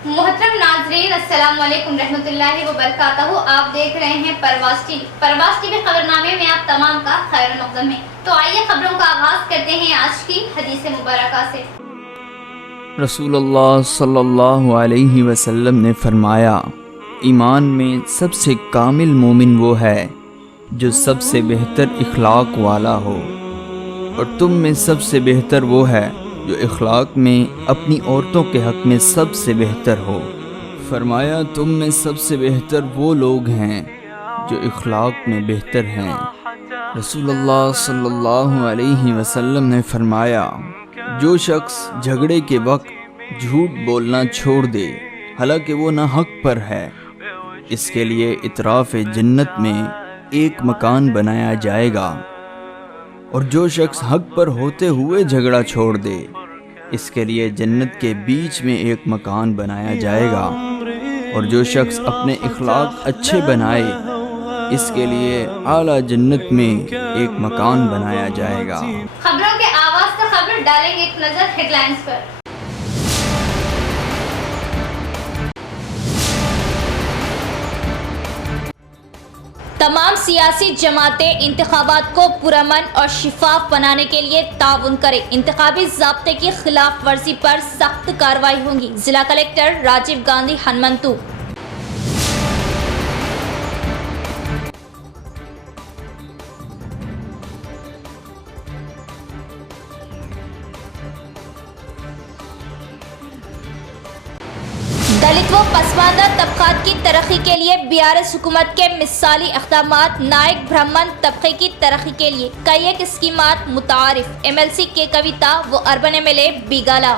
मोहतरम नाजरीन, अस्सलाम वालेकुम रहमतुल्लाहि व बरकातहू। आप देख रहे हैं परवास टीवी खबरनामे में आप तमाम का खैर मक़दम है। तो आइए खबरों का आगाज करते हैं आज की हदीस मुबारका से। रसूलुल्लाह सल्लल्लाहु अलैहि वसल्लम ने फरमाया, ईमान में सबसे कामिल मोमिन वो है जो सबसे बेहतर इखलाक वाला हो, और तुम में सबसे बेहतर वो है जो इखलाक में अपनी औरतों के हक़ में सबसे बेहतर हो। फरमाया, तुम में सबसे बेहतर वो लोग हैं जो इखलाक में बेहतर हैं। रसूलुल्लाह सल्लल्लाहु अलैहि वसल्लम ने फरमाया, जो शख्स झगड़े के वक्त झूठ बोलना छोड़ दे हालांकि वो ना हक पर है, इसके लिए इतराफ़ जन्नत में एक मकान बनाया जाएगा। और जो शख्स हक पर होते हुए झगड़ा छोड़ दे, इसके लिए जन्नत के बीच में एक मकान बनाया जाएगा। और जो शख्स अपने इखलाक अच्छे बनाए, इसके लिए आला जन्नत में एक मकान बनाया जाएगा। खबरों के आवाज से खबर डालेंगे एक नजर हेडलाइंस पर। तमाम सियासी जमातें इंतखाबात को पुरअमन और शिफाफ बनाने के लिए ताउन करें। इंतखाबी ज़ाब्ते की खिलाफ वर्जी पर सख्त कार्रवाई होगी। जिला कलेक्टर राजीव गांधी हनुमंतु। दलित व पसमानदा तबकात की तरक्की के लिए BRS हुकूमत के मिसाली इक़दामात। नायक ब्राह्मण तबके की तरक्की के लिए कई एक स्कीमात मुतारिफ। MLC के कविता व अर्बन MLA बिगाला।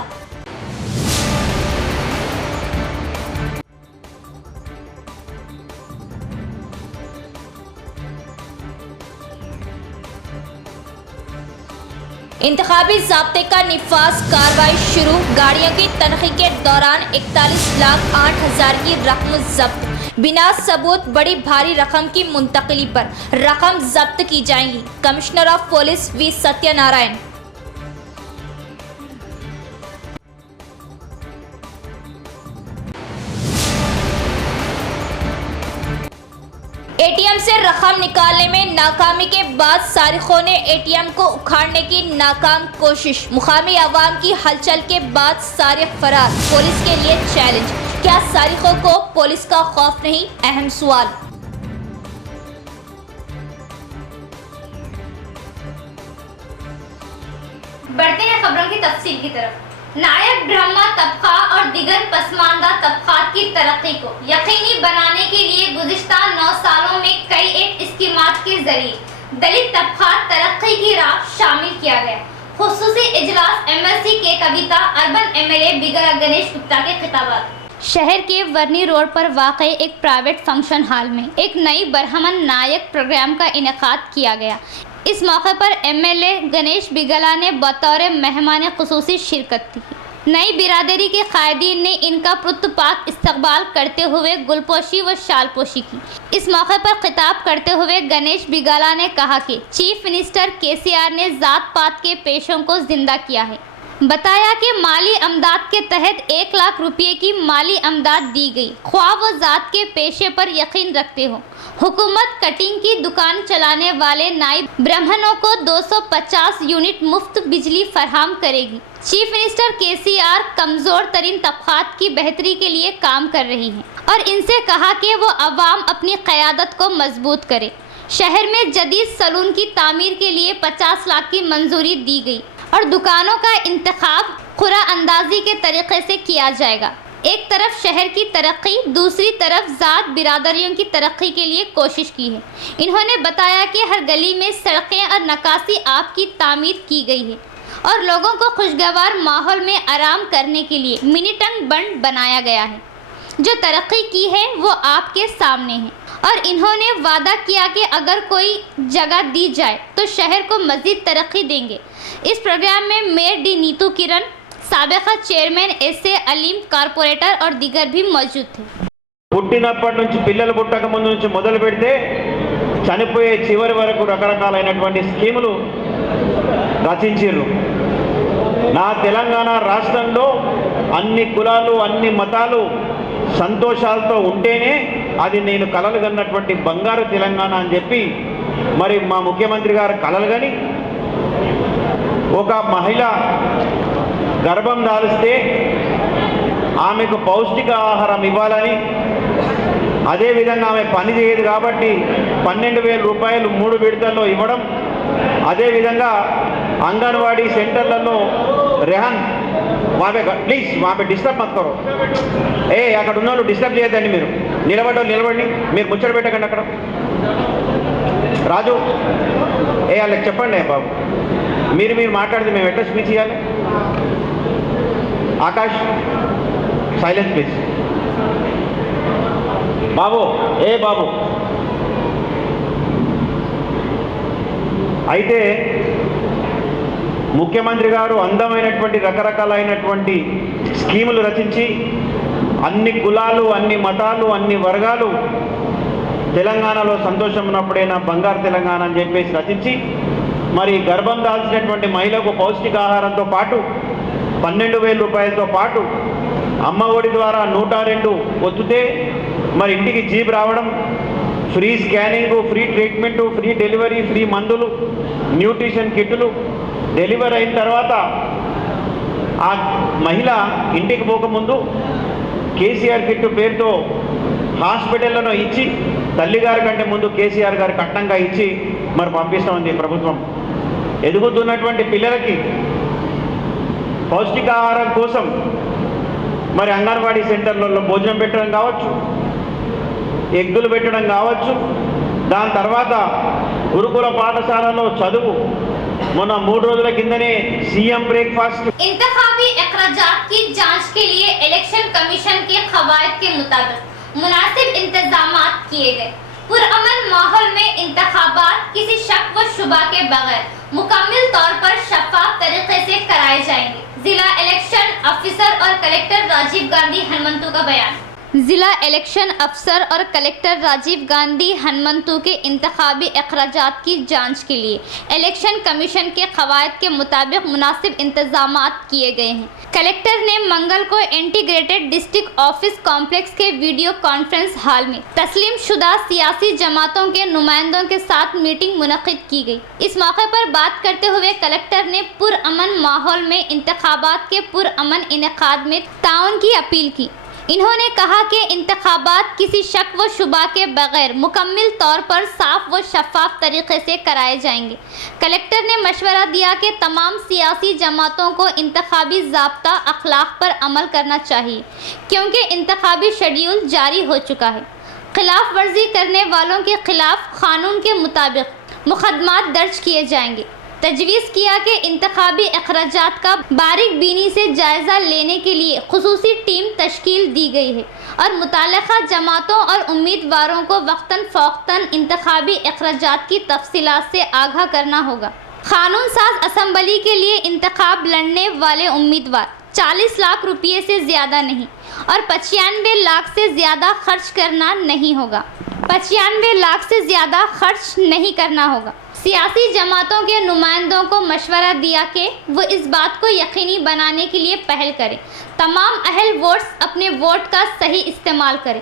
इंतखाबी ज़ाब्ते का निफाज कार्रवाई शुरू। गाड़ियों की तनखी के दौरान 41,08,000 की रकम जब्त। बिना सबूत बड़ी भारी रकम की मुंतकिली पर रकम जब्त की जाएंगी। Commissioner of police V Satyanarayan. ATM से रकम निकालने में नाकामी के बाद सारिखों ने ATM को उखाड़ने की नाकाम कोशिश। मुकामी अवाम की हलचल के बाद सारिख फरार। पुलिस के लिए चैलेंज, क्या सारिखों को पुलिस का खौफ नहीं? अहम सवाल। बढ़ते हैं खबरों की तफसील की तरफ। नायक ब्राह्मण तबका और दिगर पसमानदा तबकात की तरक्की को यकीनी बनाने के लिए गुज़िश्ता 9 सालों में कई एक स्कीमात के जरिए दलित तबकात तरक्की की राह शामिल किया गया। खुसूसी इजलास MLC के कविता अर्बन MLA बिगला गणेश गुप्ता के खिताबात। शहर के वर्नी रोड पर वाक़ई एक प्राइवेट फंक्शन हॉल में एक नई बरहमन नायक प्रोग्राम का इनेकाद किया गया। इस मौके पर MLA गणेश बिगला ने बतौर मेहमान खुसूसी शिरकत की। नई बिरादरी के कायदीन ने इनका पुरतपाक इस्तकबाल करते हुए गुलपोशी व शालपोशी की। इस मौके पर खिताब करते हुए गणेश बिगला ने कहा कि चीफ मिनिस्टर KCR ने ज़ात पात के पेशों को जिंदा किया है। बताया कि माली अमदाद के तहत 1 लाख रुपये की माली अमदाद दी गई। ख्वाह व ज़ात के पेशे पर यकीन रखते हो, हुकूमत कटिंग की दुकान चलाने वाले नाइब ब्राह्मणों को 250 यूनिट मुफ्त बिजली फराहम करेगी। चीफ मिनिस्टर KCR कमज़ोर तरीन तबकात की बेहतरी के लिए काम कर रही हैं और इनसे कहा कि वो अवाम अपनी क़यादत को मजबूत करे। शहर में जदीद सलून की तामीर के लिए 50 लाख की मंजूरी दी गई और दुकानों का इंतखाब खुरा अंदाजी के तरीके से किया जाएगा। एक तरफ शहर की तरक्की, दूसरी तरफ ज़ात बिरादरियों की तरक्की के लिए कोशिश की है। इन्होंने बताया कि हर गली में सड़कें और नकासी आब की तामीर की गई है और लोगों को खुशगवार माहौल में आराम करने के लिए मिनी टंग बंड बनाया गया है। जो तरक्की की है वो आपके सामने है और इन्होंने वादा किया कि अगर कोई जगह दी जाए तो शहर को मज़ीद तरक्की देंगे। इस प्रोग्राम में मेयर डी नीतू किरण, साबिका चेयरमैन SA अलीम, कारपोरेटर और दीगर भी मौजूद थे। పుట్టినప్పటి నుంచి పిల్లలు పుట్టక ముందు నుంచి మొదలు పెడితే చనిపోయే చివరి వరకు రకరకాలైనటువంటి స్కీములు రచించారు। నా తెలంగాణ రాష్ట్రంలో అన్ని కులాలు అన్ని మతాలు సంతోషాలతో ఉంటేనే అది నేను కలలు కన్నటువంటి బంగారు తెలంగాణ అని చెప్పి మరి మా ముఖ్యమంత్రి గారు కలలు కని ఒక మహిళ గర్భం దాల్స్తే ఆమెకు పౌష్టిక ఆహారం ఇవ్వాలని, అదేవిధంగా ఆమె పని చేయదు కాబట్టి 12,000 రూపాయలు 3 విడతల్లో ఇవ్వడం, అదేవిధంగా అంగన్వాడీ సెంటర్లలో రెహన్ ప్లీజ్ వాపే డిస్టర్బ్ మత్ కరో, అక్కడ ఉన్న వాళ్ళు డిస్టర్బ్ చేయొద్దండి, మీరు నిలబడండి, మీరు ముచ్చట పెట్టకండి అక్కడ. రాజు వాళ్ళకి చెప్పండి బాబు, మీరు మాట్లాడితే మేము ఎట్లా స్పీచ్ ఇవ్వాలి. Akash silence please. బాబు బాబు. అయితే ముఖ్యమంత్రి గారు అందమైనటువంటి రకరకాలైనటువంటి స్కీములు రచించి అన్ని కులాలు అన్ని మతాలు అన్ని వర్గాలు తెలంగాణలో సంతోషం ఉన్నప్పుడైనా బంగారు తెలంగాణ అని చెప్పేసి రచించి మరి గర్భం దాల్చినటువంటి మహిళకు పౌష్టికాహారంతో పాటు 12,000 రూపాయలతో పాటు అమ్మ ఒడి ద్వారా 102 ఒత్తుతే మరి ఇంటికి జీప్ రావడం, free scanning, free treatment, free delivery, free మందులు, న్యూట్రిషన్ కిట్లు, డెలివరీ అయిన తర్వాత ఆ మహిళ ఇంటికి పోకముందు కేసీఆర్ కిట్టు పేరుతో హాస్పిటల్లను ఇచ్చి తల్లిగారి కంటే ముందు కేసీఆర్ గారు కట్నంగా ఇచ్చి మరి పంపిస్తామంది ప్రభుత్వం. ఎదుగుతున్నటువంటి పిల్లలకి పౌష్టికాహారం కోసం మరి అంగన్వాడీ సెంటర్లలో భోజనం పెట్టడం కావచ్చు, ఎగ్గులు పెట్టడం కావచ్చు, దాని తర్వాత గురుకుల పాఠశాలలో చదువు. మొన్న 3 రోజుల కిందనే सीएम ब्रेकफास्ट. इंतखाबी अखराजात की जांच के लिए इलेक्शन कमीशन के खवायद के मुताबिक मुनासिब इंतजामात किए गए. पुरअमन माहौल में इंतखाबात किसी शक व शुबा के बगैर मुकम्मल तौर पर शफाफ तरीके से कराए जाएंगे. जिला इलेक्शन अफसर और कलेक्टर राजीव गांधी हनुमंतु का बयान. जिला इलेक्शन अफसर और कलेक्टर राजीव गांधी हनुमंतु के इंतखाबी अखराजात की जांच के लिए इलेक्शन कमीशन के खवायद के मुताबिक मुनासिब इंतजामात किए गए हैं. कलेक्टर ने मंगल को इंटीग्रेटेड डिस्ट्रिक्ट ऑफिस कॉम्प्लेक्स के वीडियो कॉन्फ्रेंस हॉल में तस्लीम शुदा सियासी जमातों के नुमाइंदों के साथ मीटिंग मुनक्किद की गई. इस मौके पर बात करते हुए कलेक्टर ने पुरअमन माहौल में इंतखाबात के पुरअमन इनेकाद में ताउन की अपील की. इन्होंने कहा कि इंतखाबात किसी शक व शुबा के बगैर मुकम्मल तौर पर साफ व शफाफ तरीके से कराए जाएंगे. कलेक्टर ने मशवरा दिया कि तमाम सियासी जमातों को इंतखाबी ज़ाब्ता अखलाक पर अमल करना चाहिए क्योंकि इंतखाबी शेड्यूल जारी हो चुका है. खिलाफ वर्जी करने वालों के खिलाफ कानून के मुताबिक मुकदमात दर्ज किए जाएंगे. तजवीज़ किया कि इंतखाबी अखराजात का बारीक बीनी से जायज़ा लेने के लिए खुसूसी टीम तश्कील दी गई है और मुताल्लिक़ा जमातों और उम्मीदवारों को वक्तन फ़ौक़तन इंतखाबी अखराजात की तफसीलात से आगाह करना होगा. कानून साज असम्बली के लिए इंतखाब लड़ने वाले उम्मीदवार 40 लाख रुपये से ज़्यादा नहीं और 95 लाख से ज़्यादा खर्च करना नहीं होगा. 95 लाख से ज़्यादा खर्च नहीं करना होगा. सियासी जमातों के नुमाइंदों को मशवरा दिया कि वो इस बात को यकीनी बनाने के लिए पहल करें तमाम अहल वोट्स अपने वोट का सही इस्तेमाल करें.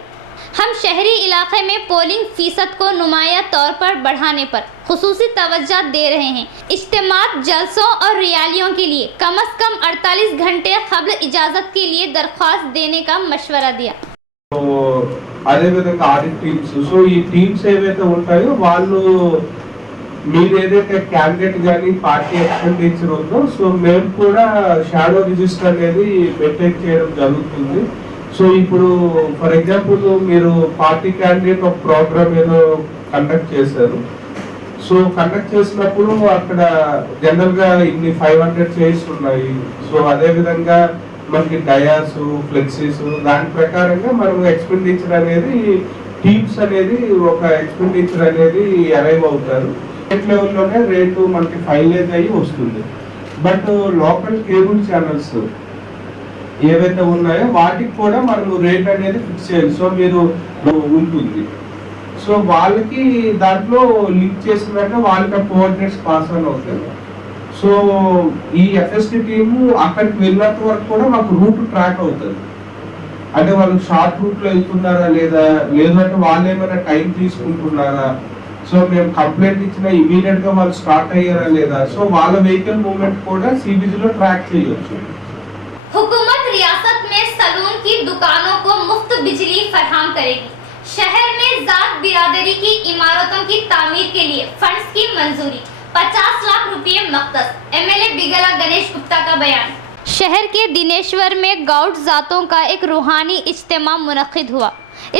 हम शहरी इलाके में पोलिंग फ़ीसद को नुमाया तौर पर बढ़ाने पर खुसूसी तवज्जो दे रहे हैं. इज्तिमात, जलसों और रैलियों के लिए कम अज़ कम 48 घंटे क़ब्ल इजाज़त के लिए दरख्वास्त देने का मशवरा दिया. అదేవిధంగా ఆడిట్ టీమ్స్, సో ఈ టీమ్స్ ఏవైతే ఉంటాయో వాళ్ళు మీరు ఏదైతే క్యాండిడేట్ కానీ పార్టీ ఎక్స్పెండిచర్ ఉందో సో మేము కూడా షాడో రిజిస్టర్ అనేది మెయింటైన్ చేయడం జరుగుతుంది. సో ఇప్పుడు ఫర్ ఎగ్జాంపుల్ మీరు పార్టీ క్యాండిడేట్ ఒక ప్రోగ్రామ్ ఏదో కండక్ట్ చేశారు. సో కండక్ట్ చేసినప్పుడు అక్కడ జనరల్ గా ఇన్ని 500 చైర్స్ ఉన్నాయి. సో అదే విధంగా మనకి డయాస్, ఫ్లెక్సీస్, దాని ప్రకారంగా మనం ఎక్స్పెండిచర్ అనేది టీమ్స్ అనేది ఒక ఎక్స్పెండిచర్ అనేది అరైవ్ అవుతారు. స్టేట్ లెవెల్లోనే రేటు మనకి ఫైనలైజ్ అయ్యి వస్తుంది. బట్ లోకల్ కేబుల్ ఛానల్స్ ఏవైతే ఉన్నాయో వాటికి కూడా మనము రేట్ అనేది ఫిక్స్ చేయాలి. సో మీరు ఉంటుంది. సో వాళ్ళకి దాంట్లో లింక్ చేసినట్టు వాళ్ళకి కోఆర్డినేట్స్ పాస్ ఆన్ అవుతాయి. సో ఈ ఎఫ్ఎస్టి టీము అక్కడికి వెళ్ళినంత వరకు కూడా మాకు రూట్ ట్రాక్ అవుతుంది. అంటే వాళ్ళు షార్ట్ రూట్ లో వెళ్తున్నారా లేదా, లేదంటే వాళ్ళు ఏమైనా టైం తీసుకుంటున్నారా, సో మేము కంప్లైంట్ ఇచ్చిన ఇమీడియట్ గా వాళ్ళు స్టార్ట్ అయ్యారా లేదా, సో వాళ్ళ వెహికల్ మూవ్మెంట్ కూడా సిబిజీ లో ట్రాక్ చేయొచ్చు. हुकूमत रियासत में सलून की दुकानों को मुफ्त बिजली फराहम करेगी। शहर में जात बिरादरी की इमारतों की तामीर के लिए फंड्स की मंजूरी, 50 लाख रुपए मख्तस। एमएलए बिगला गणेश गुप्ता का बयान। शहर के दिनेश्वर में गाउट जातों का एक रूहानी इज्तिमा मुनक्किद हुआ।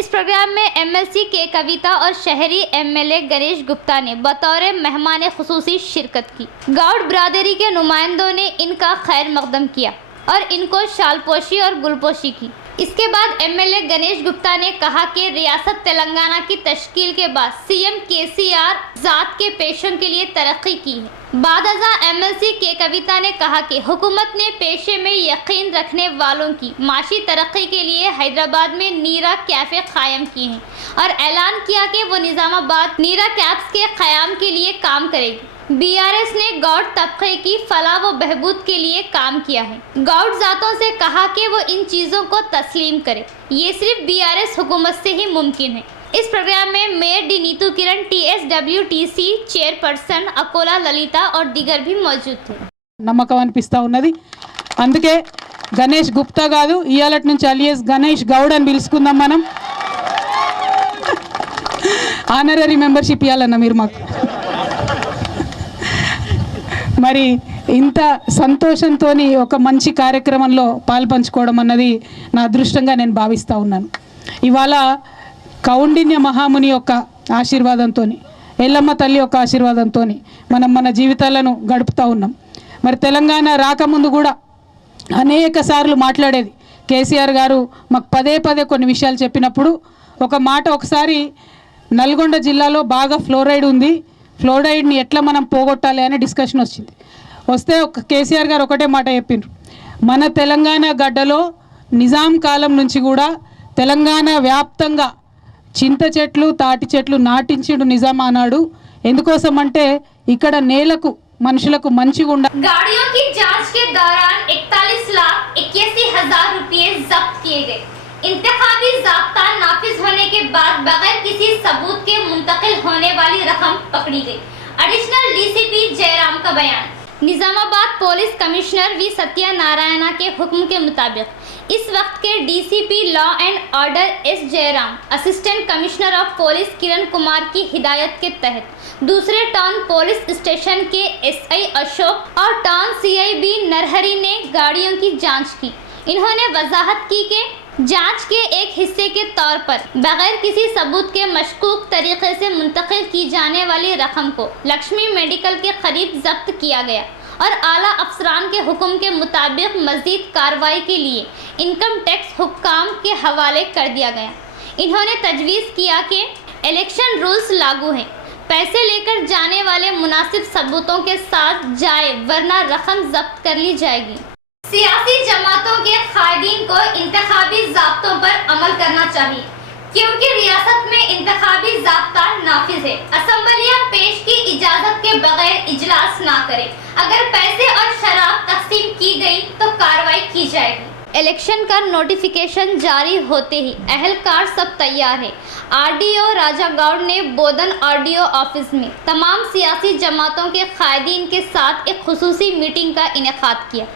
इस प्रोग्राम में एमएलसी के कविता और शहरी एमएलए गणेश गुप्ता ने बतौर मेहमान खुसूसी शिरकत की। गाउट बिरादरी के नुमाइंदों ने इनका खैर मकदम किया और इनको शालपोशी और गुलपोशी की। इसके बाद एमएलए गणेश गुप्ता ने कहा कि रियासत तेलंगाना की तश्कील के बाद सीएम केसीआर जात के पेशों के लिए तरक्की की है। बादअज़ा एमएलसी के कविता ने कहा कि हुकूमत ने पेशे में यकीन रखने वालों की माशी तरक्की के लिए हैदराबाद में नीरा कैफ़े कायम किए हैं और ऐलान किया कि वो निज़ामाबाद नीरा कैफ्स के क़याम के लिए काम करेगी। बीआरएस ने गौड़ तबके की फलाह व बहबूद के लिए काम किया है। गौड़ जातों से कहा कि वो इन चीज़ों को तस्लीम करे। ये सिर्फ बीआरएस हुकूमत से ही मुमकिन है। इस प्रोग्राम में मेयर डी नीतू किरण, टीएसडब्ल्यूटीसी चेयरपर्सन अकोला ललिता और दीगर भी मौजूद थे। నమ్మకం అనిపిస్తూ ఉన్నది. అందుకే గణేష్ గుప్తా కాదు, ఇయాలటి నుంచి అలియస్ గణేష్ గౌడ్ అని పిలుచుకుందాం మనం. ఆనరరీ మెంబర్షిప్ ఇవ్వాలన్న మీరు మాకు. మరి ఇంత సంతోషంతో ఒక మంచి కార్యక్రమంలో పాల్పంచుకోవడం అన్నది నా అదృష్టంగా నేను భావిస్తూ ఉన్నాను. ఇవాళ కౌండిన్య మహాముని యొక్క ఆశీర్వాదంతో, ఎల్లమ్మ తల్లి యొక్క ఆశీర్వాదంతో మనం మన జీవితాలను గడుపుతూ ఉన్నాం. మరి తెలంగాణ రాకముందు కూడా అనేక సార్లు మాట్లాడేది కేసీఆర్ గారు. మాకు పదే పదే కొన్ని విషయాలు చెప్పినప్పుడు ఒక మాట, ఒకసారి నల్గొండ జిల్లాలో బాగా ఫ్లోరైడ్ ఉంది, ఫ్లోరైడ్ని ఎట్లా మనం పోగొట్టాలి అనే డిస్కషన్ వచ్చింది. వస్తే ఒక కేసీఆర్ గారు ఒకటే మాట చెప్పిండ్రు, మన తెలంగాణ గడ్డలో నిజాం కాలం నుంచి కూడా తెలంగాణ వ్యాప్తంగా చింత చెట్లు, తాటి చెట్లు నాటించిండు నిజాం అన్నాడు. ఎందుకోసం అంటే ఇక్కడ నేలకు మనుషులకు మంచిగా ఉండాలి. गाड़ियों की जांच के दौरान 41,81,000 रुपये जब्त किए गए। इंतखाबी ज़ाब्ता नाफिज होने के बाद बगैर किसी सबूत के मुंतकिल होने वाली रकम पकड़ी गई। एडिशनल डीसीपी जयराम का बयान। Nizamabad police commissioner V Satyanarayana के हुक्म के मुताबिक इस वक्त के DCP law and order S Jairam, assistant commissioner of police Kiran Kumar की हिदायत के तहत दूसरे टाउन पुलिस स्टेशन के एसआई अशोक और टाउन सीआईबी नरहरी ने गाड़ियों की जांच की। इन्होंने वजाहत की कि जांच के एक हिस्से के तौर पर बगैर किसी सबूत के मशकूक तरीके से मुंतकिल की जाने वाली रकम को लक्ष्मी मेडिकल के करीब जब्त किया गया और आला अफसरान के हुक्म के मुताबिक मज़ीद कार्रवाई के लिए इनकम टैक्स हुक्काम के हवाले कर दिया गया। इन्होंने तजवीज़ किया कि इलेक्शन रूल्स लागू हैं, पैसे लेकर जाने वाले मुनासिब सबूतों के साथ जाए वरना रकम जब्त कर ली जाएगी। सियासी जमातों के कायदीन को इंतखाबी ज़ाब्तों पर अमल करना चाहिए क्योंकि रियासत में इंतखाबी ज़ाब्ता नाफिज है। असम्बलियाँ पेश की इजाज़त के बगैर इजलास ना करें। अगर पैसे और शराब तकसीम की गई तो कार्रवाई की जाएगी। इलेक्शन का नोटिफिकेशन जारी होते ही अहलकार सब तैयार है। आरडीओ राजा गौड़ ने बोधन आरडीओ ऑफिस में तमाम सियासी जमातों के कायदीन के साथ एक खुसूसी मीटिंग का इनेकाद किया।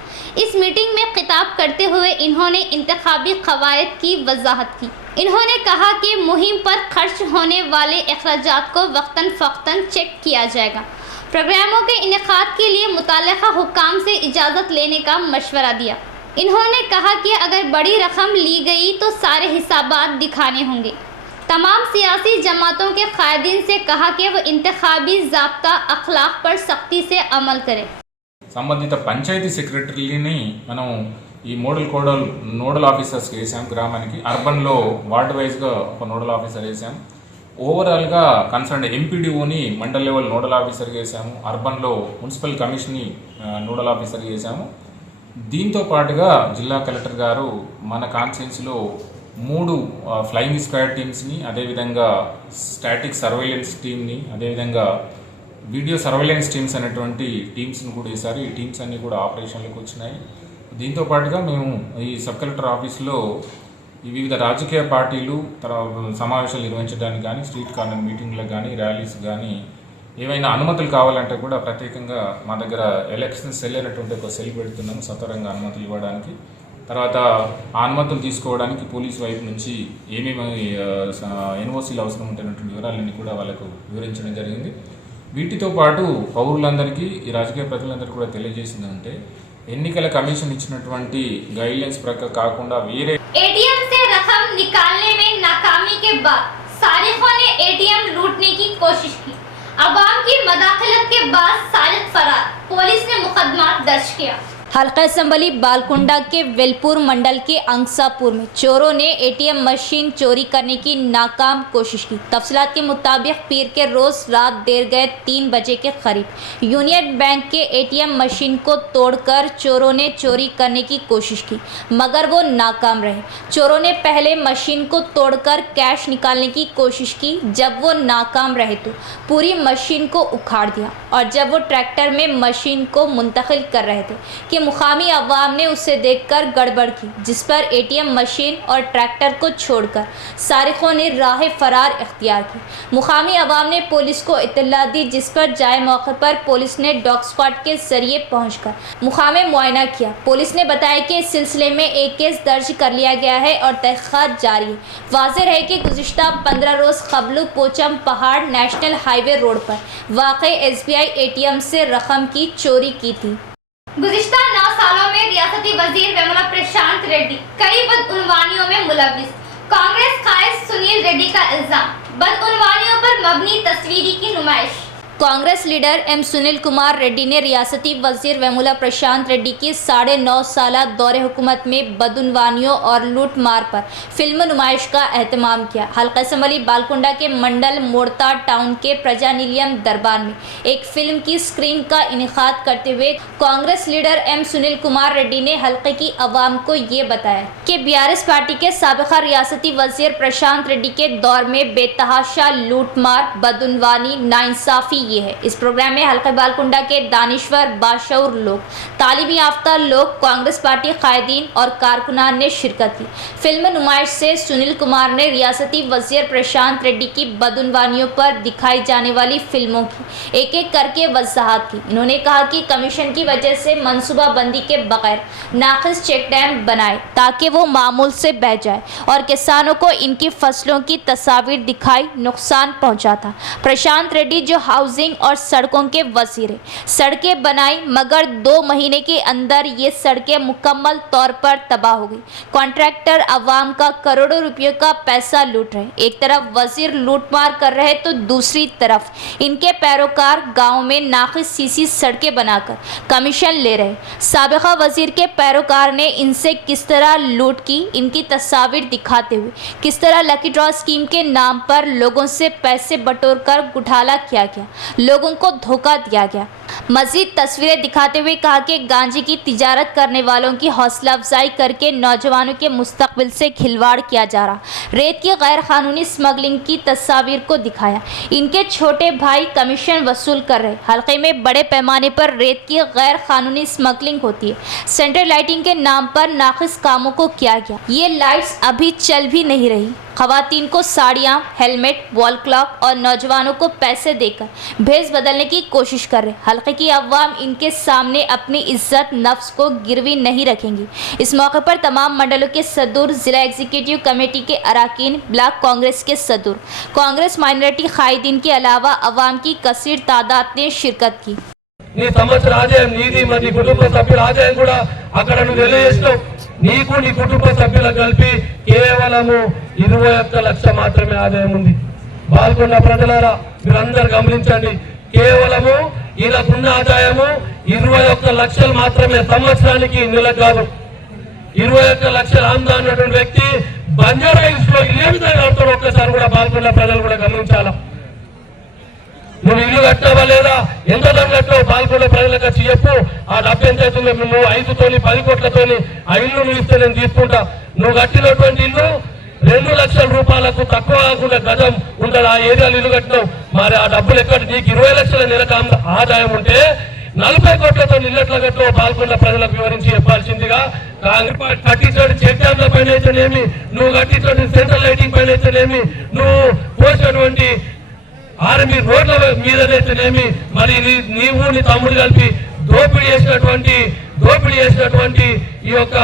इस मीटिंग में खिताब करते हुए इन्होंने इंतखाबी कवायद की वजाहत की। इन्होंने कहा कि मुहिम पर खर्च होने वाले अखराजात को वक्तन फ़क्तन चेक किया जाएगा। प्रोग्रामों के इनेकाद के लिए मुताल्लिक़ा हुक्काम से इजाज़त लेने का मशवरा दिया। इन्होंने कहा कि अगर बड़ी रकम ली गई तो सारे हिसाबात दिखाने होंगे। तमाम सियासी जमातों के कायदीन से कहा कि वो इंतखाबी ज़ाब्ता अखलाक पर सख्ती से अमल करें। సంబంధిత పంచాయతీ సెక్రటరీని మనం ఈ నోడల్ ఆఫీసర్స్కి వేసాం. గ్రామానికి అర్బన్లో వార్డ్ వైజ్గా ఒక నోడల్ ఆఫీసర్ వేసాం. ఓవరాల్గా కన్సర్న్ ఎంపీడీఓని మండల్ లెవెల్ నోడల్ ఆఫీసర్గా వేసాము. అర్బన్లో మున్సిపల్ కమిషన్ని నోడల్ ఆఫీసర్గా వేసాము. దీంతో పాటుగా జిల్లా కలెక్టర్ గారు మన కాన్స్టిట్యున్సీలో 3 ఫ్లయింగ్ స్క్వాడ్ టీమ్స్ని, అదేవిధంగా స్టాటిక్ సర్వేలెన్స్ టీమ్ని, అదేవిధంగా వీడియో సర్వేలెన్స్ టీమ్స్ అనేటువంటి టీమ్స్ని కూడా వేశారు. ఈ టీమ్స్ అన్నీ కూడా ఆపరేషన్లోకి వచ్చినాయి. దీంతో పాటుగా మేము ఈ సబ్ కలెక్టర్ ఆఫీస్లో ఈ వివిధ రాజకీయ పార్టీలు సమావేశాలు నిర్వహించడానికి కానీ, స్ట్రీట్ కార్నర్ మీటింగ్లకు కానీ, ర్యాలీస్ కానీ ఏవైనా అనుమతులు కావాలంటే కూడా ప్రత్యేకంగా మా దగ్గర ఎలక్షన్ సెల్ అనేటువంటి ఒక సెల్ పెడుతున్నాము సత్వరంగా అనుమతులు ఇవ్వడానికి. తర్వాత ఆ అనుమతులు తీసుకోవడానికి పోలీస్ వైపు నుంచి ఏమేమి ఎన్ఓసీలు అవసరం ఉంటున్నటువంటి వివరాలన్నీ కూడా వాళ్ళకు వివరించడం జరిగింది. వీటితో పాటు పౌరులందరికీ, ఈ రాజకీయ ప్రజలందరికీ కూడా తెలియజేసిందంటే ఎన్నికల కమిషన్ ఇచ్చినటువంటి గైడ్లైన్స్ ప్రకారం కాకుండా వేరే एटीएम से रकम निकालने में नाकामी के बाद सारिकों ने एटीएम लूटने की कोशिश की। अवाम की मदाखलत के बाद सारिक फरार, पुलिस ने मुकदमा दर्ज किया। हल्का असम्बली बालकुंडा के वेलपुर मंडल के अंसापुर में चोरों ने एटीएम मशीन चोरी करने की नाकाम कोशिश की। तफसीलात के मुताबिक पीर के रोज रात देर गए 3 बजे के करीब यूनियन बैंक के एटीएम मशीन को तोड़कर चोरों ने चोरी करने की कोशिश की, मगर वो नाकाम रहे। चोरों ने पहले मशीन को तोड़कर कैश निकालने की कोशिश की। जब वो नाकाम रहे तो पूरी मशीन को उखाड़ दिया, और जब वो ट्रैक्टर में मशीन को मुंतकिल कर रहे थे कि मुकामी अवाम ने उसे देखकर गड़बड़ की, जिस पर एटीएम मशीन और ट्रैक्टर को छोड़कर सारिकों ने राह फरार इख्तियार की। मुकामी अवाम ने पुलिस को इत्तला दी, जिस पर जाए मौके पर पुलिस ने डॉग स्क्वाड के जरिए पहुंचकर मुकामे मुआयना किया। पुलिस ने बताया कि इस सिलसिले में एक केस दर्ज कर लिया गया है और तहकीकात जारी है। वाज़ेह है कि गुज़िश्ता 15 रोज़ कबल पोचम पहाड़ नेशनल हाईवे रोड पर वाक़ SBI ATM से रकम की चोरी की थी। गुज़िश्ता 9 सालों में रियासती वजीर वेमुला प्रशांत रेड्डी कई बदउनवानियों में मुलव्विस। कांग्रेस कायद सुनील रेड्डी का इल्जाम, बदउनवानियों पर मबनी तस्वीरी की नुमाइश। कांग्रेस लीडर एम सुनील कुमार रेड्डी ने रियासती वजीर वेमुला प्रशांत रेड्डी की 9.5 साल दौरे हुकूमत में बदउनवानियों और लूट मार पर फिल्म नुमाइश का एहतमाम किया। हल्का असम्बली बालकुंडा के मंडल मोड़ता टाउन के प्रजानिलियम दरबार में एक फिल्म की स्क्रीन का इनेकाद करते हुए कांग्रेस लीडर एम सुनील कुमार रेड्डी ने हल्के की अवाम को ये बताया कि BRS पार्टी के साबिका रियासती वजीर प्रशांत रेड्डी के दौर में बेतहाशा लूट मार, बदउनवानी, नाइंसाफी ये है। इस प्रोग्राम में हल्का बालकुंडा के दानिश्वर, बाशऊर लोग, तालीमी याफ्ता लोग, कांग्रेस पार्टी कायदीन और कारकुनान ने शिरकत की। फिल्म नुमाइश से सुनील कुमार ने रियासती वजीर प्रशांत रेड्डी की बदउनवानियों पर दिखाई जाने वाली फिल्मों की एक एक करके वजाहत की। इन्होंने कहा कि कमीशन की वजह से मनसूबाबंदी के बगैर नाक़िस चेक डैम बनाए ताकि वो मामूल से बह जाए और किसानों को इनकी फसलों की तस्वीर दिखाई नुकसान पहुँचा था। प्रशांत रेड्डी जो हाउसिंग और सड़कों के वजीर है, सड़कें बनाई, मगर 2 महीने के अंदर ये सड़कें मुकम्मल तौर पर तबाह हो गई। कॉन्ट्रैक्टर अवाम का करोड़ों रुपयों का पैसा लूट रहे। एक तरफ वजीर लूटमार कर रहे तो दूसरी तरफ इनके पैरोकार गाँव में नाक़िस सीसी सड़कें बनाकर कमीशन ले रहे। साबिका वजीर के पैरोकार ने इनसे किस तरह लूट की, इनकी तस्वीर दिखाते हुए किस तरह लकी ड्रॉ स्कीम के नाम पर लोगों से पैसे बटोर कर घोटाला किया गया, लोगों को धोखा दिया गया। मजीद तस्वीरें दिखाते हुए कहा कि गांजे की तिजारत करने वालों की हौसला अफजाई करके नौजवानों के मुस्तकबिल से खिलवाड़ किया जा रहा। रेत की गैर कानूनी स्मगलिंग की तस्वीर को दिखाया। इनके छोटे भाई कमीशन वसूल कर रहे। हल्के में बड़े पैमाने पर रेत की गैर कानूनी स्मगलिंग होती है। सेंट्रल लाइटिंग के नाम पर नाक़िस कामों को किया गया। ये लाइट्स अभी चल भी नहीं रही। खवातीन को साड़ियाँ, हेलमेट, वॉल क्लॉक और नौजवानों को पैसे देकर भेस बदलने की कोशिश कर रहे। हल्के की अवाम इनके सामने अपनी इज्जत नफ्स को गिरवी नहीं रखेंगी। इस मौके पर तमाम मंडलों के सदूर, जिला एग्जीक्यूटिव कमेटी के अराकीन, ब्लॉक कांग्रेस के सदूर, कांग्रेस माइनॉरिटी कायदीन के अलावा अवाम की कसीर तादाद ने शिरकत की। నీ సంవత్సర ఆదాయం నీది, మరి కుటుంబ సభ్యుల ఆదాయం కూడా అక్కడ నువ్వు తెలియజేస్తావు. నీకు నీ కుటుంబ సభ్యులకు కలిపి కేవలము 21 లక్ష మాత్రమే ఆదాయం ఉంది. బాల్కొండ ప్రజలారా మీరందరూ గమనించండి, కేవలము ఈయనకున్న ఆదాయము 21 లక్షలు మాత్రమే సంవత్సరానికి, నెలకు కాదు. 21 లక్షల ఆదాయం ఉన్నటువంటి వ్యక్తి బంజారా హిల్స్ లో ఇల్లు ఎంత కడతాడో ఒక్కసారి కూడా బాల్కొండ ప్రజలు కూడా గమనించాలా. నువ్వు ఇల్లు కట్టావా లేదా, ఎంత దాన్ని కట్టావు బాల్కొండ ప్రజలకు వచ్చి చెప్పు. ఆ డబ్బు ఎంత అవుతుంది, నువ్వు 5తోని 10 కోట్లతోని ఆ ఇల్లు నువ్వు ఇస్తే నేను తీసుకుంటా. నువ్వు కట్టినటువంటి ఇల్లు 2 లక్షల రూపాయలకు తక్కువ కాకుండా గజం ఉంటుంది, ఆ ఏరియాలో ఇల్లు కట్టినావు, మరి ఆ డబ్బులు ఎక్కడ? నీకు 20 లక్షల నెలకు ఆదాయం ఉంటే 40 కోట్లతో ఇల్లు ఎట్లా కట్టినావు పాల్గొన్న ప్రజలకు వివరించి చెప్పాల్సిందిగా. కాంగ్రెస్ పార్టీ కట్టించిన చెక్ డ్యామ్ల పైన అయితేనేమి, నువ్వు కట్టించిన సెంట్రల్ లైటింగ్ పైన అయితేనేమి, నువ్వు పోసినటువంటి ఆర్మీ రోడ్ల మీదనైతేనేమి, మరి నీవు నీ తమ్ముడు కలిపి దోపిడీ చేసినటువంటి ఈ యొక్క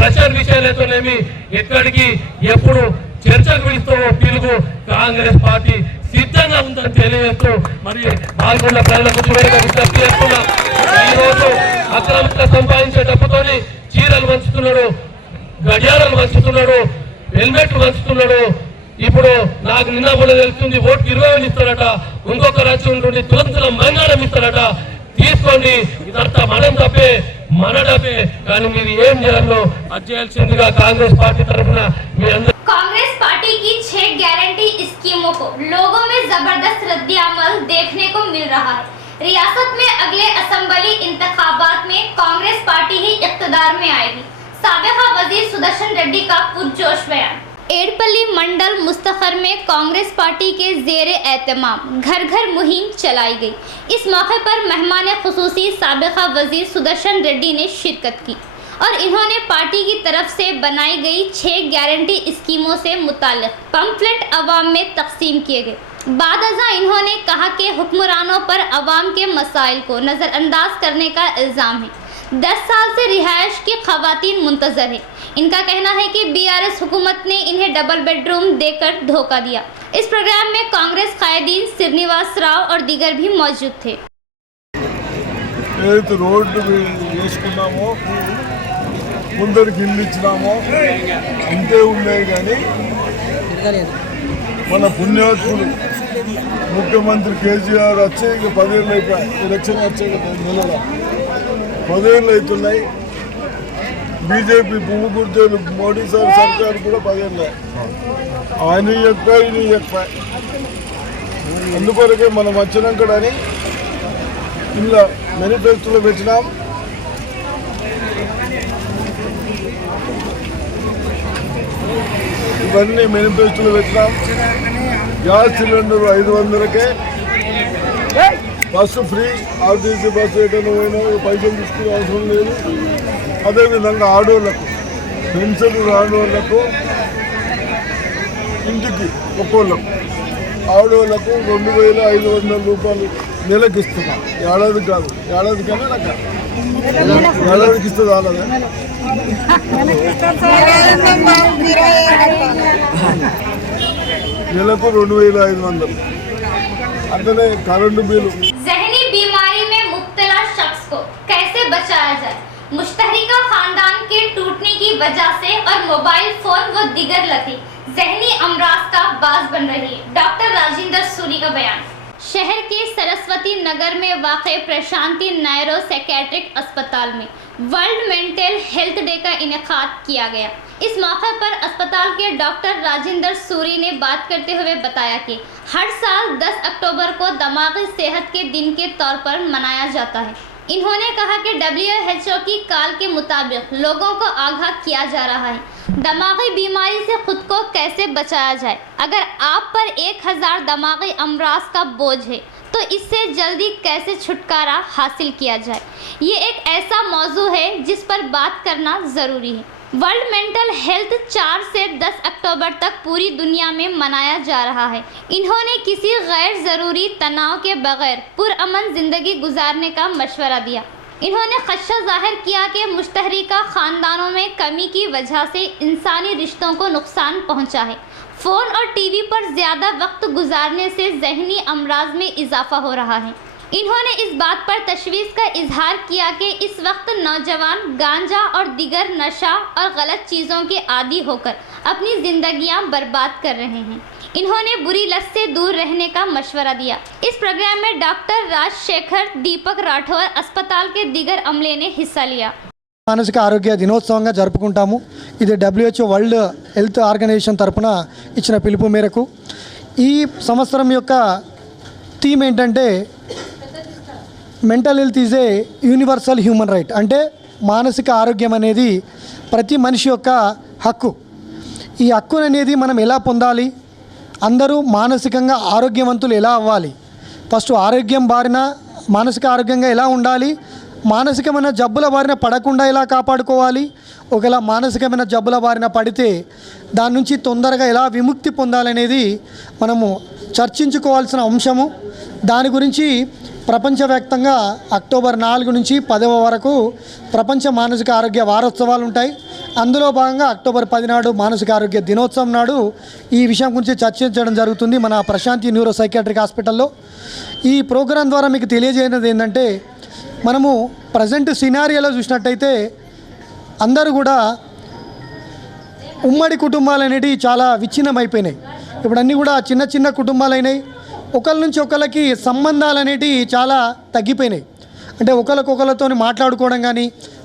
క్రషర్ విషయాలతోనేమి ఎక్కడికి ఎప్పుడు చర్చకు పిలుస్తావో పిలుగు. కాంగ్రెస్ పార్టీ సిద్ధంగా ఉందని తెలియజేస్తూ మరి పాల్గొన్న ప్రజలకు విజ్ఞప్తి చేస్తున్నా. ఈరోజు అక్రమంగా సంపాదించే డబ్బుతోని చీరలు పంచుతున్నాడు, గడియారాలు పంచుతున్నాడు, హెల్మెట్ పంచుతున్నాడు. ఇప్పుడు నాకు నిన్న కూడా తెలుస్తుంది, ఓటు 20,000 ఇస్తారట, ఇంకొక రాజ్యం నుండి తులంతుల మైనారం ఇస్తారట. తీసుకోండి, ఇదంతా మనం తప్పే, మన డబ్బే. కానీ మీరు ఏం చేయాలో అది చేయాల్సిందిగా కాంగ్రెస్ పార్టీ తరఫున మీ అందరూ. कांग्रेस पार्टी की 6 गारंटी स्कीमों को लोगों में जबरदस्त रद्द-ए-अमल देखने को मिल रहा है। रियासत में अगले असेंबली इंतखाबात में कांग्रेस पार्टी ही इख्तिदार में आएगी। साबिका वजीर सुदर्शन रेड्डी का पुरजोश बयान। एडपल्ली मंडल मुस्तखर में कांग्रेस पार्टी के ज़ेरे एहतमाम घर घर मुहिम चलाई गई। इस मौके पर मेहमान खुसूसी साबिका वजीर सुदर्शन रेड्डी ने शिरकत की और इन्होंने पार्टी की तरफ से बनाई गई 6 गारंटी स्कीमों से मुताल्लिक़ पम्फलेट अवाम में तकसीम किए गए। बाद अज़ा इन्होंने कहा कि हुक्मरानों पर अवाम के मसाइल को नज़रअंदाज करने का इल्ज़ाम है। 10 साल से रिहाइश की ख़वातीन मुंतज़र है। इनका कहना है कि BRS हुकूमत ने इन्हें डबल बेडरूम देकर धोखा दिया। इस प्रोग्राम में कांग्रेस कायदीन श्रीनिवास राव और दीगर भी मौजूद थे। రోడ్డు వేసుకున్నామో ముందరికి ఇల్లు ఇచ్చినామో ఇంతే ఉన్నాయి, కానీ మన పుణ్యాత్ములు ముఖ్యమంత్రి కేసీఆర్ వచ్చి ఇక 10 ఏళ్ళు అయిపోయాయి. ఎలక్షన్ వచ్చే నెలలో 10 ఏళ్ళు అవుతున్నాయి. బీజేపీ భూమి గుర్తేలు మోడీ సార్ సర్కారు కూడా 10 ఏళ్ళు. ఆయన ఎక్కువ ఈయన ఎక్కువ. అందుకొరకే మనం వచ్చినాకడని ఇలా మేనిఫెస్టోలో పెట్టినాం. ఇవన్నీ మేనిఫెస్టోలో పెట్టినాం. గ్యాస్ సిలిండర్ 500కే, బస్సు ఫ్రీ, ఆర్టీసీ బస్సు ఎటైనా పోయినా పైసలు తీసుకునే అవసరం లేదు. అదేవిధంగా ఆడోళ్లకు పెన్షన్ రాని వాళ్ళకు ఇంటికి ఒక్కోళ్ళకు ఆడోళ్లకు 2,500 రూపాయలు నెలకు ఇస్తున్నాం. ఏడాది కాదు, ఏడాదికైనా నాకు ఏడాదికి ఇస్తుంది అలాగే. నెలకు 2,500. అట్లనే కరెంటు బిల్లు. ज़हनी बीमारी में मुब्तला शख्स को कैसे बचाया जाए? मुश्तरिका खानदान के टूटने की वजह से और मोबाइल फोन व दिगर लतें ज़हनी अमराज का बाज बन रही है। डॉक्टर राजेंद्र सूरी का बयान। शहर के सरस्वती नगर में वाक़े प्रशांति नायरो साइकियाट्रिक अस्पताल में वर्ल्ड मेंटल हेल्थ डे का इनेकाद किया गया। इस मौके पर अस्पताल के डॉक्टर राजेंद्र सूरी ने बात करते हुए बताया कि हर साल 10 अक्टूबर को दिमागी सेहत के दिन के तौर पर मनाया जाता है। इन्होंने कहा कि WHO की काल के मुताबिक लोगों को आगाह किया जा रहा है दिमागी बीमारी से खुद को कैसे बचाया जाए। अगर आप पर 1000 दिमागी अमराज का बोझ है तो इससे जल्दी कैसे छुटकारा हासिल किया जाए, ये एक ऐसा मौजू है जिस पर बात करना ज़रूरी है। वर्ल्ड मेंटल हेल्थ 4 से 10 अक्टूबर तक पूरी दुनिया में मनाया जा रहा है। इन्होंने किसी गैर ज़रूरी तनाव के बगैर पुरअमन ज़िंदगी गुजारने का मशवरा दिया। इन्होंने खदशा जाहिर किया कि मुश्तरिका ख़ानदानों में कमी की वजह से इंसानी रिश्तों को नुकसान पहुंचा है। फ़ोन और टीवी पर ज़्यादा वक्त गुजारने से ज़हनी अमराज में इजाफ़ा हो रहा है। इन्होंने इस बात पर तशवीश का इजहार किया कि इस वक्त नौजवान गांजा और दिगर नशा और गलत चीज़ों के आदी होकर अपनी ज़िंदगियां बर्बाद कर रहे हैं। इन्होंने बुरी लत से दूर रहने का मशवरा दिया। इस प्रोग्राम में डॉक्टर राजशेखर, दीपक राठौर, अस्पताल के दिगर अमले ने हिस्सा लिया। మానసిక ఆరోగ్య దినోత్సవంగా జరుపుకుంటాము. ఇది WHO వరల్డ్ హెల్త్ ఆర్గనైజేషన్ తరపున ఇచ్చిన పిలుపు మేరకు ఈ సంవత్సరం యొక్క థీమ్ ఏంటంటే mental health is a universal human right. అంటే మానసిక ఆరోగ్యం అనేది ప్రతి మనిషి యొక్క హక్కు. ఈ హక్కు అనేది మనం ఎలా పొందాలి, అందరూ మానసికంగా ఆరోగ్యవంతులు ఎలా అవ్వాలి, ఫస్ట్ ఆరోగ్యం బారిన మానసిక ఆరోగ్యంగా ఎలా ఉండాలి, మానసికమైన జబ్బుల బారిన పడకుండా ఎలా కాపాడుకోవాలి, ఒకవేళ మానసికమైన జబ్బుల బారిన పడితే దాని నుంచి తొందరగా ఎలా విముక్తి పొందాలనేది మనము చర్చించుకోవాల్సిన అంశము. దాని గురించి ప్రపంచవ్యాప్తంగా అక్టోబర్ 4 నుంచి 10 వరకు ప్రపంచ మానసిక ఆరోగ్య వారోత్సవాలు ఉంటాయి. అందులో భాగంగా అక్టోబర్ 10 నాడు మానసిక ఆరోగ్య దినోత్సవం నాడు ఈ విషయం గురించి చర్చించడం జరుగుతుంది మన ప్రశాంతి న్యూరో సైకియాట్రిక్ హాస్పిటల్లో. ఈ ప్రోగ్రాం ద్వారా మీకు తెలియజేయనిది ఏంటంటే, మనము ప్రజెంట్ సినారియోలో చూసినట్టయితే అందరూ కూడా ఉమ్మడి కుటుంబాలు అనేటివి చాలా విచ్ఛిన్నమైపోయినాయి. ఇప్పుడు అన్నీ కూడా చిన్న చిన్న కుటుంబాలు అయినాయి. ఒకరి నుంచి ఒకరికి సంబంధాలు అనేటివి చాలా తగ్గిపోయినాయి. అంటే ఒకరికొకరితో మాట్లాడుకోవడం కానీ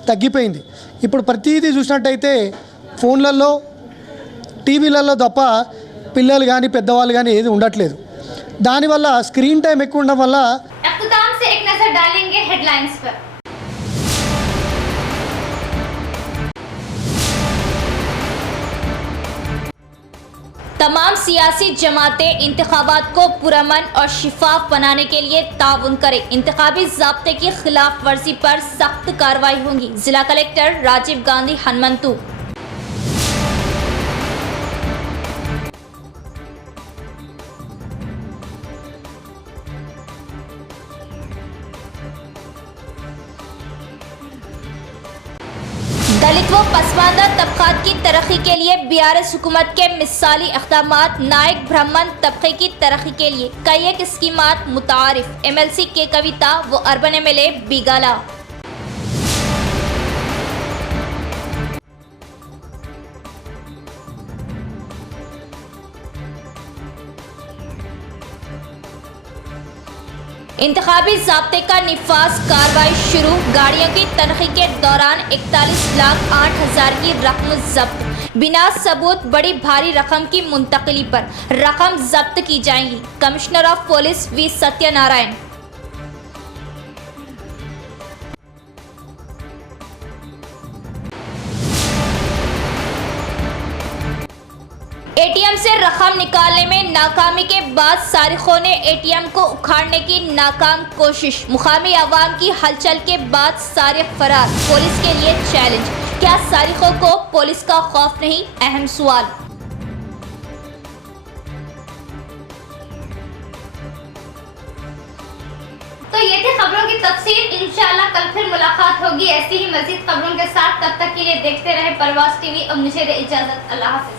తగ్గిపోయింది. ఇప్పుడు ప్రతిదీ చూసినట్టయితే ఫోన్లలో టీవీలలో తప్ప పిల్లలు కానీ పెద్దవాళ్ళు కానీ ఏది ఉండట్లేదు. దానివల్ల స్క్రీన్ టైం ఎక్కువ ఉండడం వల్ల अख्ताम से एक नजर डालेंगे हेडलाइंस पर। तमाम सियासी जमातें इंतखाबात को पुरअमन और शिफाफ बनाने के लिए ताउन करें। इंतखाबी ज़ाब्ते की खिलाफ वर्जी पर सख्त कार्रवाई होगी। जिला कलेक्टर राजीव गांधी हनुमंतु। दलित व पसमानदा तबकात की तरक्की के लिए बीआरएस हुकूमत के मिसाली इक़दामात, नायक ब्राह्मण तबके की तरक्की के लिए कई एक स्कीमात मुतारिफ। एमएलसी के कविता व अर्बन एमएलए बिगाला। इंतखाबी ज़ाब्ते का निफाज कार्रवाई शुरू। गाड़ियों की तनखी के दौरान 41,08,000 की रकम जब्त। बिना सबूत बड़ी भारी रकम की मुंतकिली पर रकम जब्त की जाएंगी। Commissioner of police V Satyanarayana. ATM से रकम निकालने में नाकामी के बाद सारिखों ने एटीएम को उखाड़ने की नाकाम कोशिश। मुकामी अवाम की हलचल के बाद सारिख फरार। पुलिस के लिए चैलेंज, क्या सारिखों को पुलिस का खौफ नहीं? अहम सवाल। तो ये थी खबरों की तफसील। इंशाल्लाह कल फिर मुलाकात होगी ऐसी ही मजीद खबरों के साथ। तब तक के लिए देखते रहे परवाज़ टीवी। अब मुझे दे इजाजत। अल्लाह हाफिज।